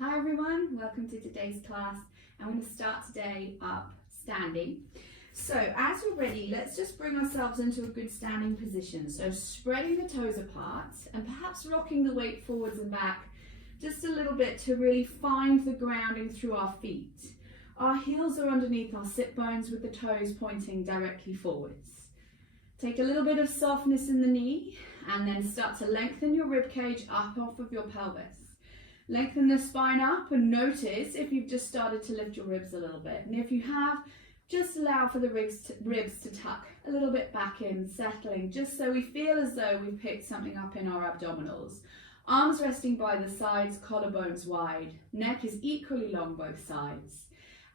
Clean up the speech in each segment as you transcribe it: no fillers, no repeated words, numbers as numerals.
Hi everyone, welcome to today's class. I'm going to start today up standing. So as we're ready, let's just bring ourselves into a good standing position. So spreading the toes apart and perhaps rocking the weight forwards and back just a little bit to really find the grounding through our feet. Our heels are underneath our sit bones with the toes pointing directly forwards. Take a little bit of softness in the knee and then start to lengthen your rib cage up off of your pelvis. Lengthen the spine up and notice if you've just started to lift your ribs a little bit. And if you have, just allow for the ribs to tuck a little bit back in, settling, just so we feel as though we've picked something up in our abdominals. Arms resting by the sides, collarbones wide. Neck is equally long both sides.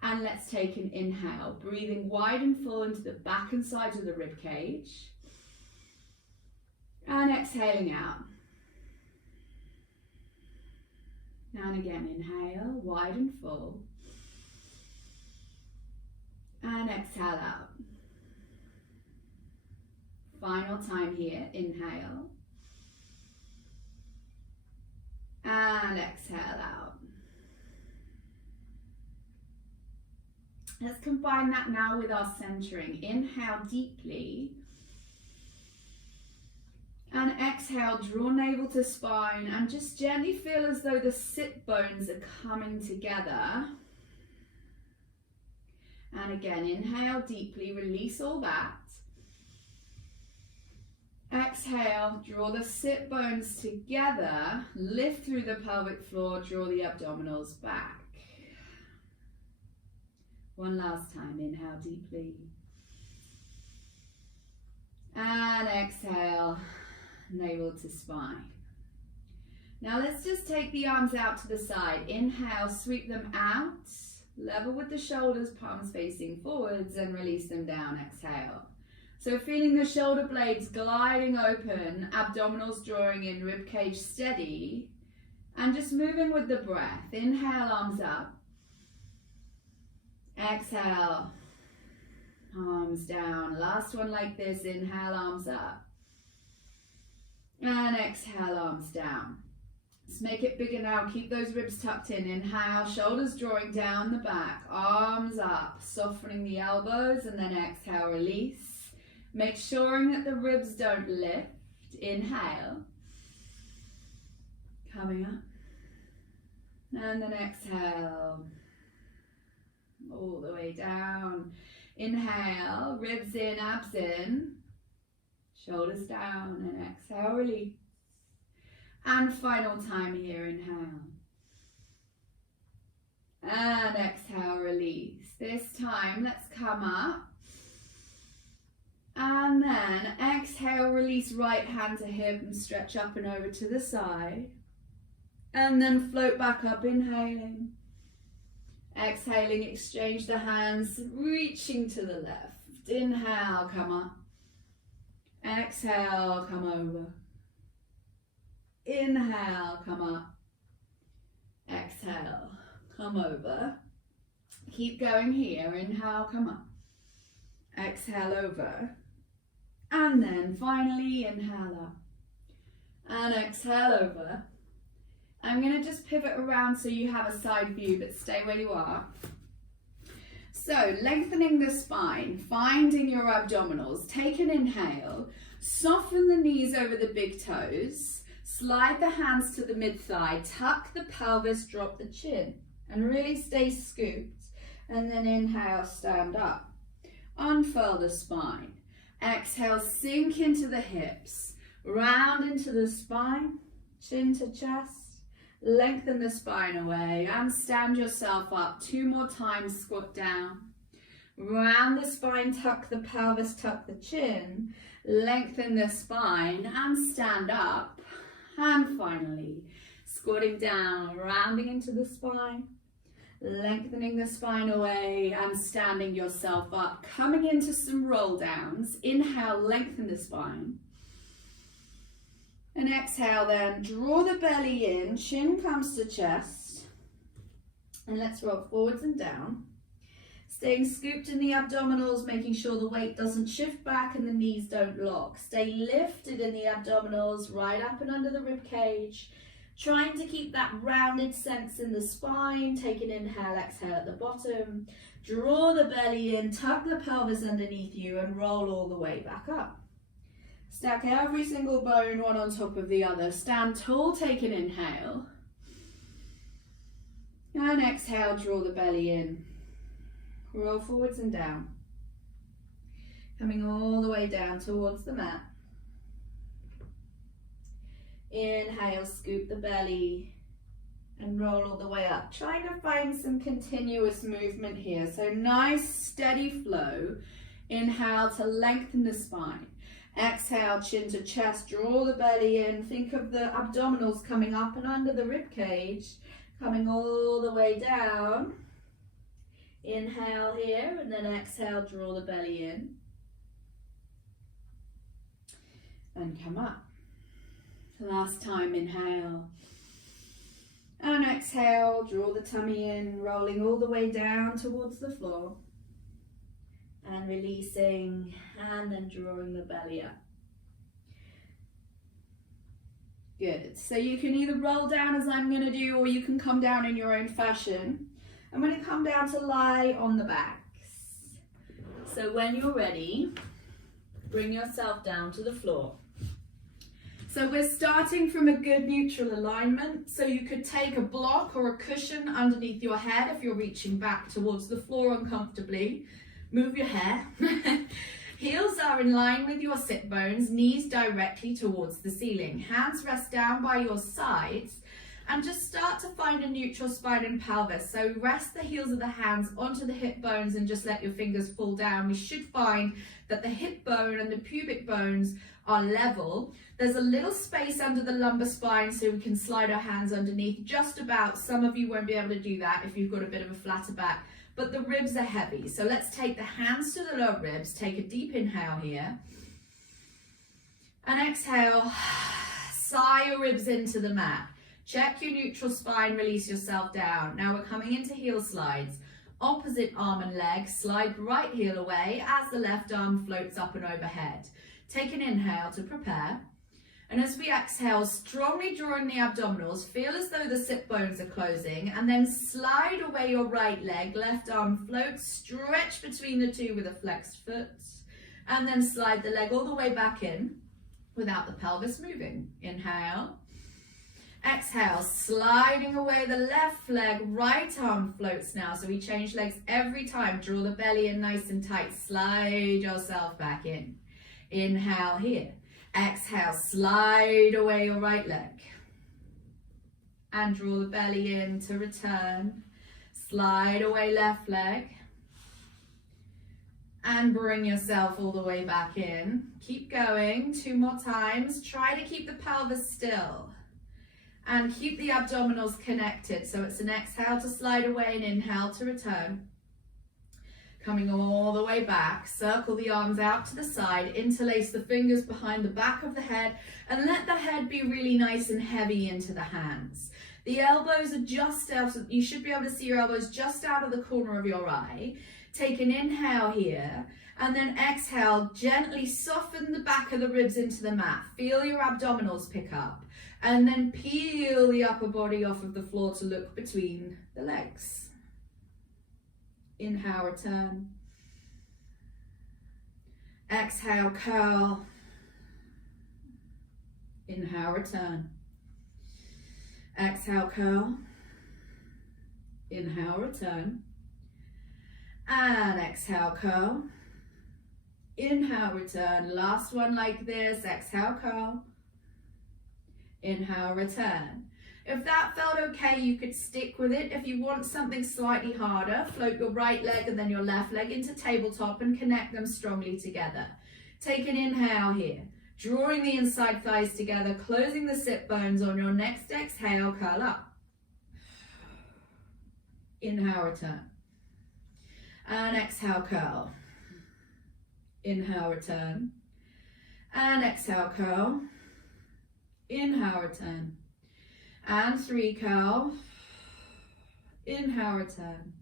And let's take an inhale, breathing wide and full into the back and sides of the rib cage. And exhaling out. Now and again, inhale, wide and full. And exhale out. Final time here, inhale. And exhale out. Let's combine that now with our centering. Inhale deeply. And exhale, draw navel to spine and just gently feel as though the sit bones are coming together. And again, inhale deeply, release all that. Exhale, draw the sit bones together, lift through the pelvic floor, draw the abdominals back. One last time, inhale deeply. And exhale. Navel to spine. Now let's just take the arms out to the side. Inhale, sweep them out, level with the shoulders, palms facing forwards, and release them down. Exhale. So feeling the shoulder blades gliding open, abdominals drawing in, rib cage steady, and just moving with the breath. Inhale, arms up. Exhale, arms down. Last one like this. Inhale, arms up. And exhale, arms down. Let's make it bigger now. Keep those ribs tucked in. Inhale, shoulders drawing down the back. Arms up, softening the elbows, and then exhale, release. Make sure that the ribs don't lift. Inhale. Coming up. And then exhale. All the way down. Inhale, ribs in, abs in. Shoulders down and exhale, release. And final time here, inhale. And exhale, release. This time, let's come up. And then exhale, release right hand to hip and stretch up and over to the side. And then float back up, inhaling. Exhaling, exchange the hands, reaching to the left. Inhale, come up. Exhale, come over. Inhale, come up. Exhale, come over. Keep going here. Inhale, come up. Exhale, over. And then finally, inhale up. And exhale, over. I'm going to just pivot around so you have a side view, but stay where you are. So, lengthening the spine, finding your abdominals, take an inhale, soften the knees over the big toes, slide the hands to the mid-thigh, tuck the pelvis, drop the chin, and really stay scooped. And then inhale, stand up. Unfurl the spine. Exhale, sink into the hips, round into the spine, chin to chest. Lengthen the spine away and stand yourself up. 2 more times, squat down. Round the spine, tuck the pelvis, tuck the chin. Lengthen the spine and stand up. And finally, squatting down, rounding into the spine. Lengthening the spine away and standing yourself up. Coming into some roll downs. Inhale, lengthen the spine. And exhale then, draw the belly in, chin comes to chest. And let's roll forwards and down. Staying scooped in the abdominals, making sure the weight doesn't shift back and the knees don't lock. Stay lifted in the abdominals, right up and under the rib cage. Trying to keep that rounded sense in the spine. Take an inhale, exhale at the bottom. Draw the belly in, tuck the pelvis underneath you and roll all the way back up. Stack every single bone one on top of the other. Stand tall, take an inhale. And exhale, draw the belly in. Roll forwards and down. Coming all the way down towards the mat. Inhale, scoop the belly and roll all the way up. Trying to find some continuous movement here. So nice steady flow. Inhale to lengthen the spine. Exhale, chin to chest, draw the belly in. Think of the abdominals coming up and under the rib cage. Coming all the way down. Inhale here and then exhale, draw the belly in. And come up. Last time, inhale. And exhale, draw the tummy in, rolling all the way down towards the floor. And releasing, and then drawing the belly up. Good. So you can either roll down as I'm going to do, or you can come down in your own fashion. I'm going to come down to lie on the backs. So when you're ready, bring yourself down to the floor. So we're starting from a good neutral alignment. So you could take a block or a cushion underneath your head if you're reaching back towards the floor uncomfortably. Move your hair. Heels are in line with your sit bones, knees directly towards the ceiling. Hands rest down by your sides and just start to find a neutral spine and pelvis. So rest the heels of the hands onto the hip bones and just let your fingers fall down. We should find that the hip bone and the pubic bones are level. There's a little space under the lumbar spine so we can slide our hands underneath just about. Some of you won't be able to do that if you've got a bit of a flatter back. But the ribs are heavy. So let's take the hands to the lower ribs. Take a deep inhale here. And exhale. Sigh your ribs into the mat. Check your neutral spine. Release yourself down. Now we're coming into heel slides. Opposite arm and leg. Slide right heel away as the left arm floats up and overhead. Take an inhale to prepare. And as we exhale, strongly drawing the abdominals, feel as though the sit bones are closing, and then slide away your right leg, left arm floats, stretch between the two with a flexed foot, and then slide the leg all the way back in without the pelvis moving. Inhale. Exhale, sliding away the left leg, right arm floats now. So we change legs every time. Draw the belly in nice and tight. Slide yourself back in. Inhale here. Exhale, slide away your right leg. And draw the belly in to return. Slide away left leg. And bring yourself all the way back in. Keep going, 2 more times. Try to keep the pelvis still. And keep the abdominals connected. So it's an exhale to slide away and inhale to return. Coming all the way back, circle the arms out to the side, interlace the fingers behind the back of the head, and let the head be really nice and heavy into the hands. The elbows are just out, you should be able to see your elbows just out of the corner of your eye. Take an inhale here, and then exhale, gently soften the back of the ribs into the mat. Feel your abdominals pick up, and then peel the upper body off of the floor to look between the legs. Inhale, return. Exhale, curl. Inhale, return. Exhale, curl. Inhale, return. And exhale, curl. Inhale, return. Last one like this. Exhale, curl. Inhale, return. If that felt okay, you could stick with it. If you want something slightly harder, float your right leg and then your left leg into tabletop and connect them strongly together. Take an inhale here, drawing the inside thighs together, closing the sit bones. On your next exhale, curl up. Inhale, return. And exhale, curl. Inhale, return. And exhale, curl. Inhale, return. And 3, curl. Inhale, return.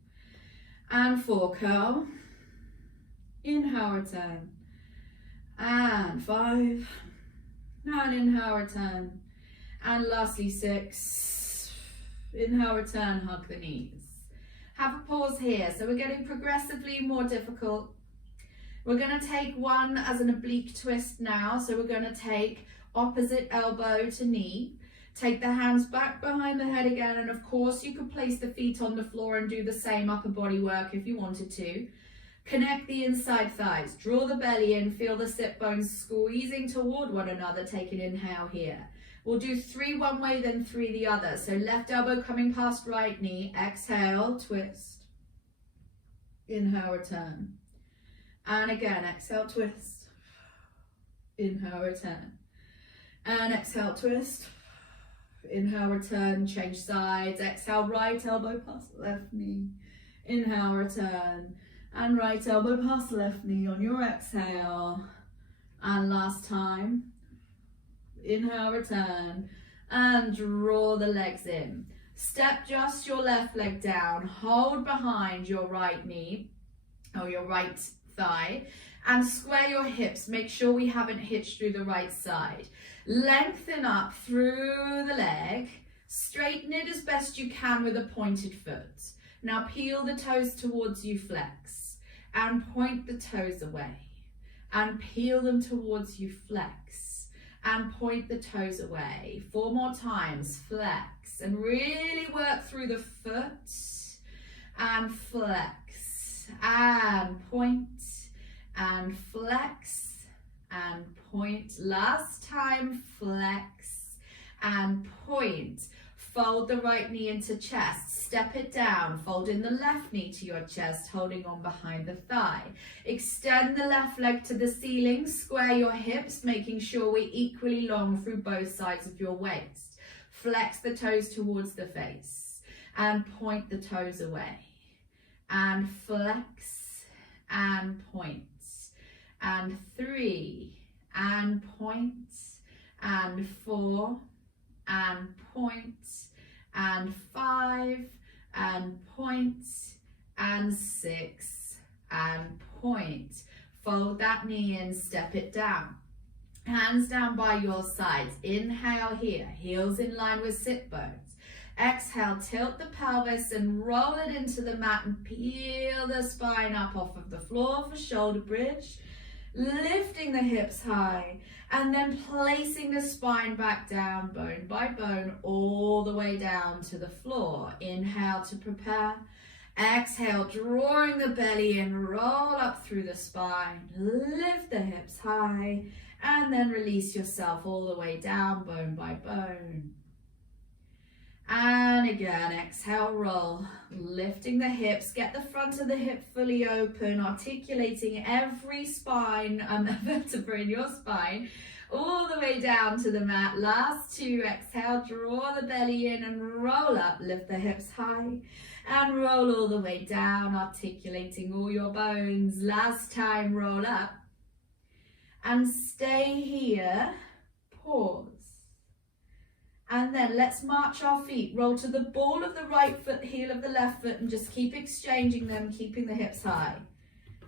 And 4, curl. Inhale, return. And 5. And inhale, return. And lastly, 6. Inhale, return, hug the knees. Have a pause here. So we're getting progressively more difficult. We're going to take one as an oblique twist now. So we're going to take opposite elbow to knee. Take the hands back behind the head again. And of course, you could place the feet on the floor and do the same upper body work if you wanted to. Connect the inside thighs. Draw the belly in. Feel the sit bones squeezing toward one another. Take an inhale here. We'll do 3 one way, then 3 the other. So left elbow coming past right knee. Exhale, twist. Inhale, return. And again, exhale, twist. Inhale, return. And exhale, twist. Inhale, return, change sides. Exhale, right elbow past left knee. Inhale, return. And right elbow past left knee on your exhale. And last time. Inhale, return. And draw the legs in. Step just your left leg down. Hold behind your right knee or your right thigh. And square your hips. Make sure we haven't hitched through the right side. Lengthen up through the leg. Straighten it as best you can with a pointed foot. Now peel the toes towards you, flex. And point the toes away. And peel them towards you, flex. And point the toes away. 4 more times, flex. And really work through the foot. And flex. And point. And flex. And point. Last time, flex. And point. Fold the right knee into chest, step it down, fold in the left knee to your chest, holding on behind the thigh. Extend the left leg to the ceiling, square your hips, making sure we're equally long through both sides of your waist. Flex the toes towards the face and point the toes away. And flex and point. And 3 and point. And 4 and point, and 5 and point, and 6 and point. Fold that knee in, step it down. Hands down by your sides. Inhale here, heels in line with sit bones. Exhale, tilt the pelvis and roll it into the mat and peel the spine up off of the floor for shoulder bridge. Lifting the hips high and then placing the spine back down bone by bone all the way down to the floor. Inhale to prepare. Exhale, drawing the belly in, roll up through the spine. Lift the hips high and then release yourself all the way down bone by bone. And again, exhale, roll, lifting the hips, get the front of the hip fully open, articulating every spine, vertebra in your spine, all the way down to the mat. Last 2, exhale, draw the belly in and roll up, lift the hips high, and roll all the way down, articulating all your bones. Last time, roll up, and stay here, pause. And then let's march our feet. Roll to the ball of the right foot, heel of the left foot, and just keep exchanging them, keeping the hips high.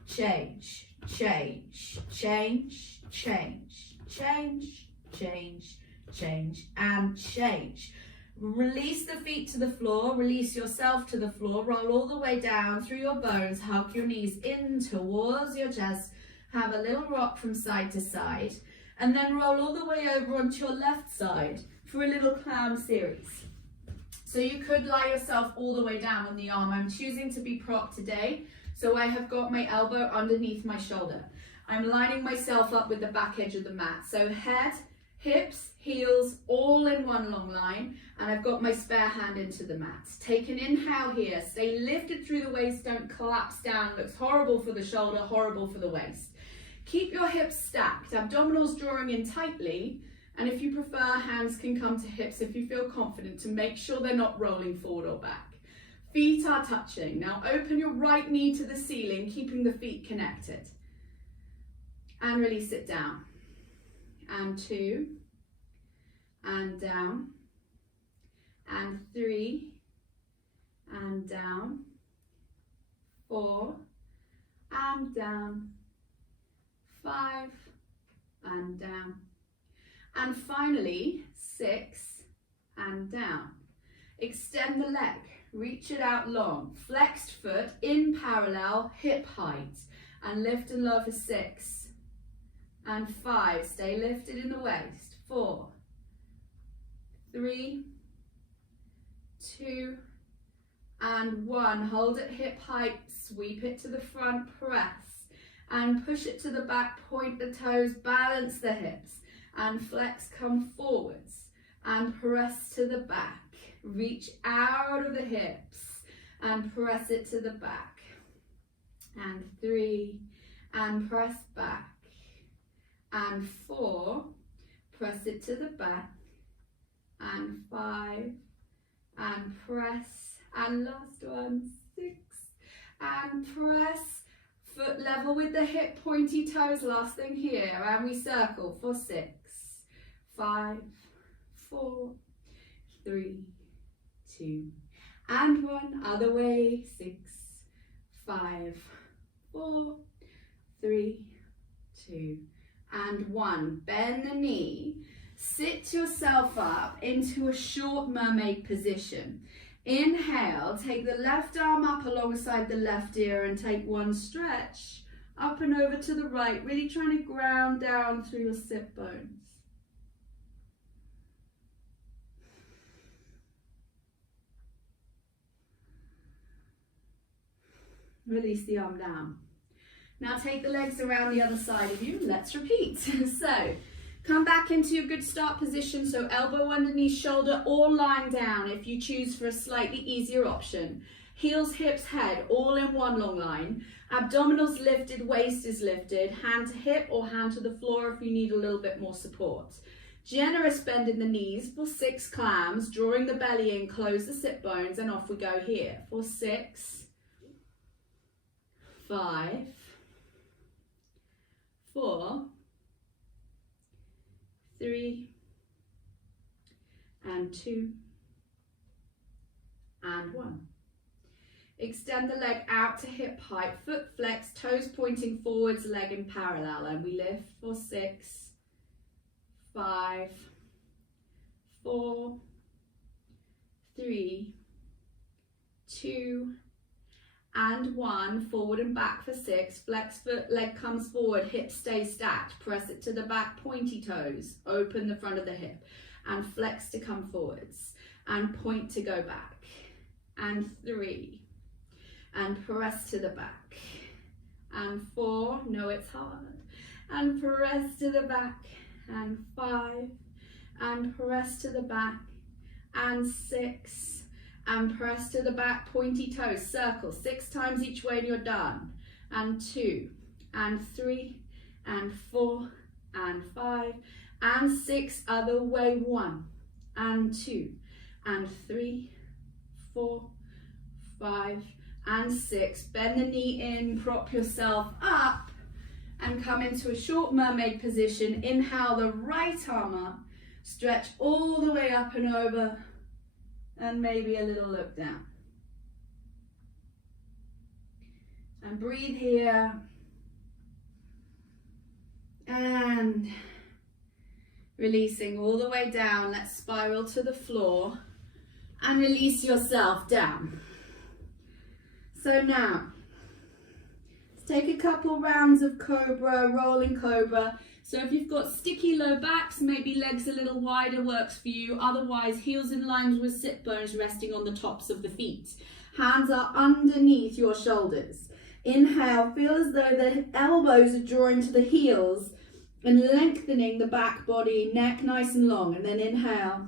Change, change, change, change, change, change, change, and change. Release the feet to the floor, release yourself to the floor, roll all the way down through your bones, hug your knees in towards your chest, have a little rock from side to side, and then roll all the way over onto your left side for a little clam series. So you could lie yourself all the way down on the arm. I'm choosing to be propped today, so I have got my elbow underneath my shoulder. I'm lining myself up with the back edge of the mat. So head, hips, heels, all in one long line, and I've got my spare hand into the mat. Take an inhale here, stay lifted through the waist, don't collapse down. Looks horrible for the shoulder, horrible for the waist. Keep your hips stacked, abdominals drawing in tightly, and if you prefer, hands can come to hips if you feel confident to make sure they're not rolling forward or back. Feet are touching. Now open your right knee to the ceiling, keeping the feet connected. And release it down. And 2, and down, and 3, and down, 4, and down, 5, and down. And finally, 6, and down. Extend the leg, reach it out long. Flexed foot in parallel, hip height. And lift and lower for 6 and 5. Stay lifted in the waist. 4, 3, 2, and 1. Hold at hip height, sweep it to the front, press, and push it to the back, point the toes, balance the hips, and flex, come forwards, and press to the back. Reach out of the hips, and press it to the back. And 3, and press back. And 4, press it to the back. And 5, and press, and last one, 6, and press, foot level with the hip, pointy toes, last thing here, and we circle for 6, 5, 4, 3, 2, and 1, other way, 6, 5, 4, 3, 2, and 1. Bend the knee. Sit yourself up into a short mermaid position. Inhale, take the left arm up alongside the left ear and take one stretch up and over to the right, really trying to ground down through your sit bones. Release the arm down. Now take the legs around the other side of you. Let's repeat. So come back into your good start position. So elbow underneath shoulder or lying down if you choose for a slightly easier option. Heels, hips, head, all in one long line. Abdominals lifted, waist is lifted. Hand to hip or hand to the floor if you need a little bit more support. Generous bend in the knees for 6 clams. Drawing the belly in, close the sit bones, and off we go here. For 6, 5, 4, 3, and 2, and 1. Extend the leg out to hip height, foot flex, toes pointing forwards, leg in parallel, and we lift for 6, 5, 4, 3, 2, and 1. Forward and back for 6. Flex foot, leg comes forward, hips stay stacked. Press it to the back, pointy toes. Open the front of the hip and flex to come forwards and point to go back. And 3, and press to the back. And 4, no it's hard. And press to the back. And 5, and press to the back. And 6, and press to the back, pointy toes, circle 6 times each way and you're done. And 2, and 3, and 4, and 5, and 6, other way, 1, and 2, and 3, 4, 5, and 6. Bend the knee in, prop yourself up, and come into a short mermaid position. Inhale the right arm up, stretch all the way up and over, and maybe a little look down. And breathe here. And releasing all the way down. Let's spiral to the floor and release yourself down. So now, let's take a couple rounds of cobra, rolling cobra. So if you've got sticky low backs, maybe legs a little wider works for you. Otherwise, heels in line with sit bones resting on the tops of the feet. Hands are underneath your shoulders. Inhale, feel as though the elbows are drawing to the heels and lengthening the back body, neck nice and long. And then inhale,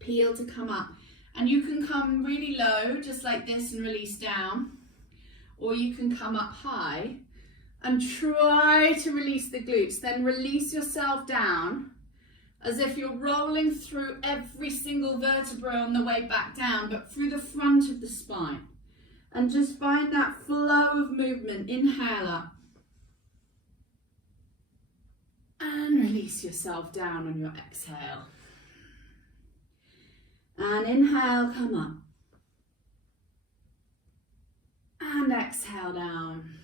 peel to come up. And you can come really low, just like this, and release down. Or you can come up high and try to release the glutes. Then release yourself down as if you're rolling through every single vertebra on the way back down, but through the front of the spine. And just find that flow of movement. Inhale up. And release yourself down on your exhale. And inhale, come up. And exhale down.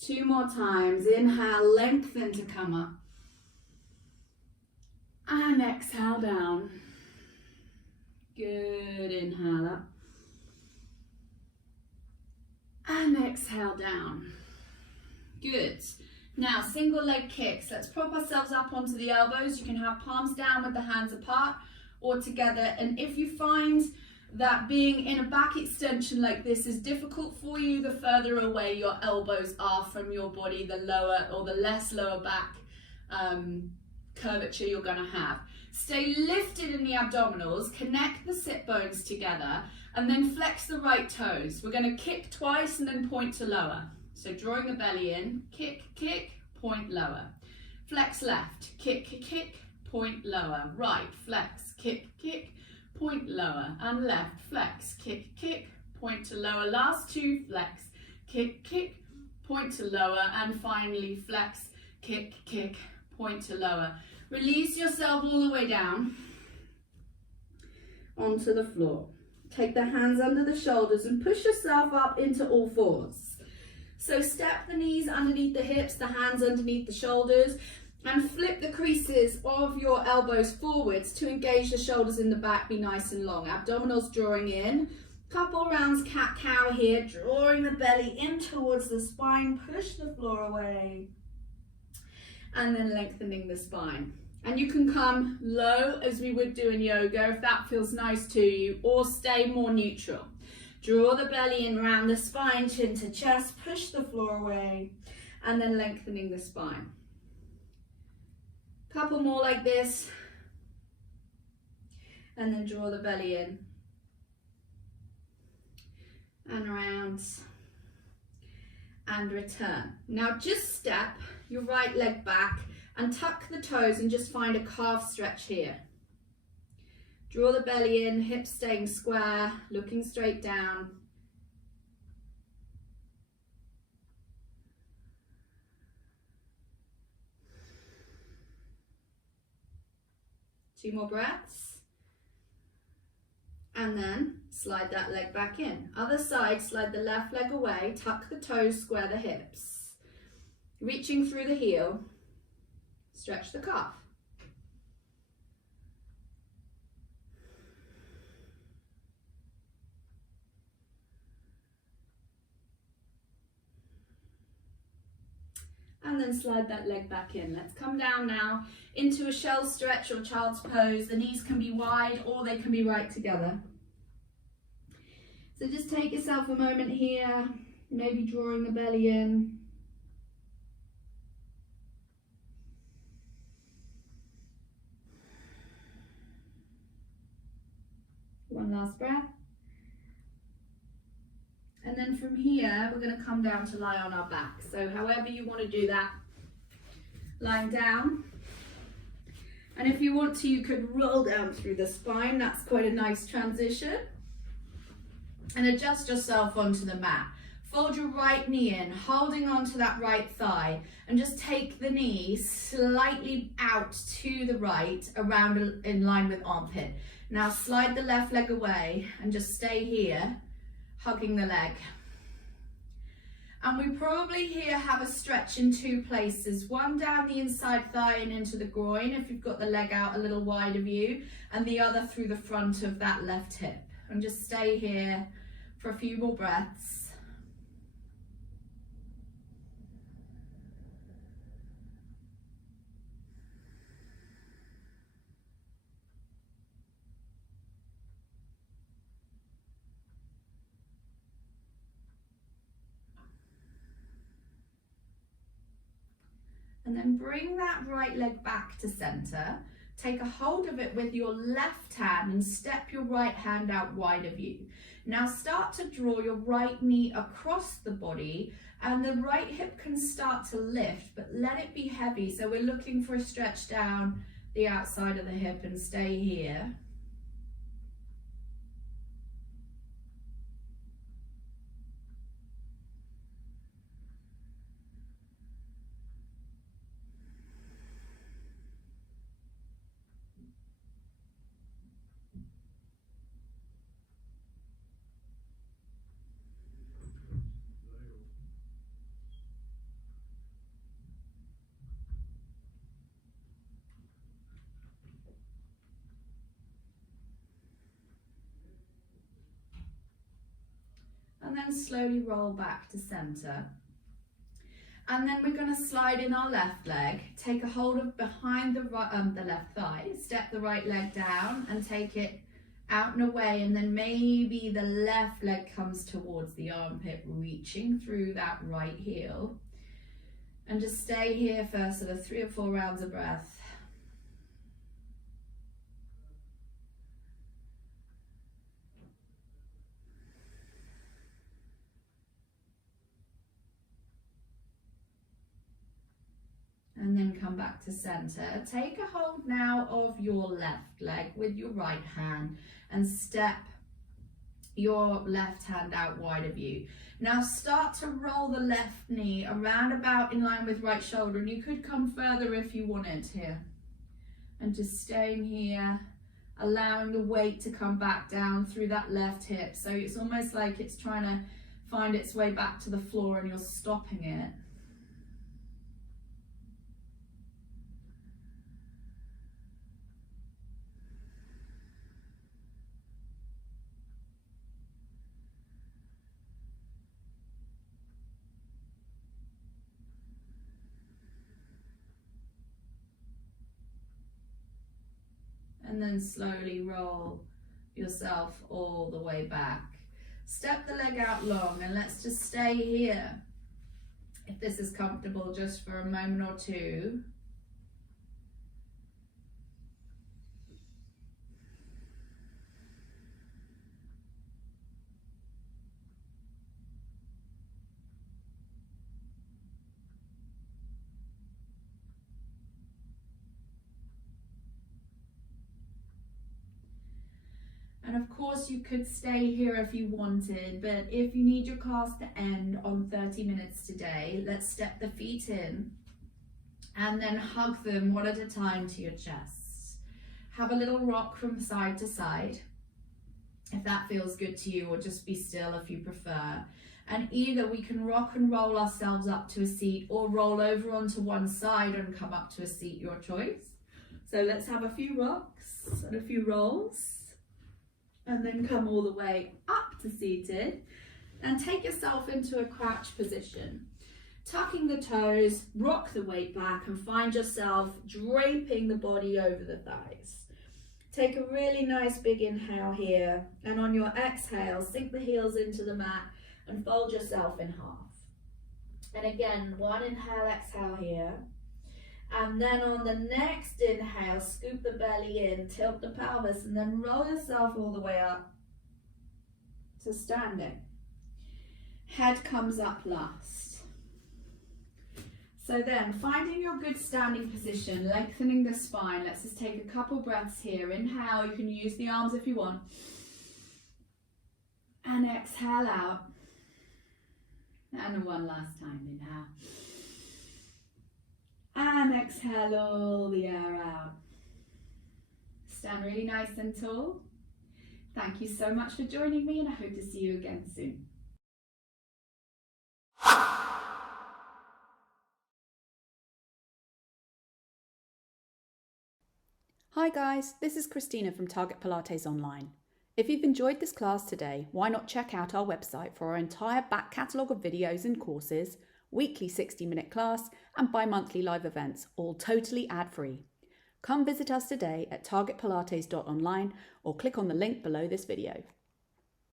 2 more times. Inhale, lengthen to come up. And exhale down. Good, inhale up. And exhale down. Good. Now, single leg kicks. Let's prop ourselves up onto the elbows. You can have palms down with the hands apart or together. And if you find that being in a back extension like this is difficult for you, the further away your elbows are from your body, the lower or the less lower back curvature you're going to have. Stay lifted in the abdominals, connect the sit bones together, and then flex the right toes. We're going to kick twice and then point to lower. So drawing the belly in, kick, kick, point lower. Flex left, kick, kick, point lower. Right, flex, kick, kick, point lower. And left, flex, kick, kick, point to lower. Last two, flex, kick, kick, point to lower. And finally, flex, kick, kick, point to lower. Release yourself all the way down onto the floor. Take the hands under the shoulders and push yourself up into all fours. So step the knees underneath the hips, the hands underneath the shoulders, and flip the creases of your elbows forwards to engage the shoulders in the back, be nice and long. Abdominals drawing in. Couple rounds cat-cow here, drawing the belly in towards the spine, push the floor away, and then lengthening the spine. And you can come low as we would do in yoga if that feels nice to you, or stay more neutral. Draw the belly in round the spine, chin to chest, push the floor away, and then lengthening the spine. Couple more like this, and then draw the belly in, and around, and return. Now just step your right leg back, and tuck the toes and just find a calf stretch here. Draw the belly in, hips staying square, looking straight down. Two more breaths. And then slide that leg back in. Other side, slide the left leg away, tuck the toes, square the hips. Reaching through the heel, stretch the calf. And then slide that leg back in. Let's come down now into a shell stretch or child's pose. The knees can be wide or they can be right together. So just take yourself a moment here, maybe drawing the belly in. One last breath. And then from here, we're going to come down to lie on our back. So however you want to do that, lying down. And if you want to, you could roll down through the spine. That's quite a nice transition. And adjust yourself onto the mat. Fold your right knee in, holding onto that right thigh. And just take the knee slightly out to the right, around in line with armpit. Now slide the left leg away and just stay here, hugging the leg. And we probably here have a stretch in two places. One down the inside thigh and into the groin, if you've got the leg out a little wide of you, and the other through the front of that left hip. And just stay here for a few more breaths. And then bring that right leg back to center. Take a hold of it with your left hand and step your right hand out wide of you. Now start to draw your right knee across the body, and the right hip can start to lift, but let it be heavy. So we're looking for a stretch down the outside of the hip and stay here. and then slowly roll back to center. And then we're going to slide in our left leg, take a hold of behind the left thigh, step the right leg down and take it out and away, and then maybe the left leg comes towards the armpit, reaching through that right heel. And just stay here for sort of 3 or 4 rounds of breath. And then come back to center. Take a hold now of your left leg with your right hand and step your left hand out wide of you. Now start to roll the left knee around about in line with right shoulder, and you could come further if you wanted here. And just staying here, allowing the weight to come back down through that left hip. So it's almost like it's trying to find its way back to the floor and you're stopping it. And then slowly roll yourself all the way back. Step the leg out long, and let's just stay here, if this is comfortable, just for a moment or two. And of course you could stay here if you wanted, but if you need your class to end on 30 minutes today, let's step the feet in and then hug them one at a time to your chest. Have a little rock from side to side, if that feels good to you, or just be still if you prefer. And either we can rock and roll ourselves up to a seat or roll over onto one side and come up to a seat, your choice. So let's have a few rocks and a few rolls. And then come all the way up to seated, and take yourself into a crouch position. Tucking the toes, rock the weight back, and find yourself draping the body over the thighs. Take a really nice big inhale here, and on your exhale, sink the heels into the mat and fold yourself in half. And again, one inhale, exhale here. And then on the next inhale, scoop the belly in, tilt the pelvis, and then roll yourself all the way up to standing. Head comes up last. So then, finding your good standing position, lengthening the spine. Let's just take a couple breaths here. Inhale, you can use the arms if you want. And exhale out. And one last time, inhale. And exhale all the air out. Stand really nice and tall. Thank you so much for joining me, and I hope to see you again soon. Hi guys, this is Christina from Target Pilates Online. If you've enjoyed this class today, why not check out our website for our entire back catalogue of videos and courses, weekly 60-minute class and bi-monthly live events, all totally ad-free. Come visit us today at targetpilates.online or click on the link below this video.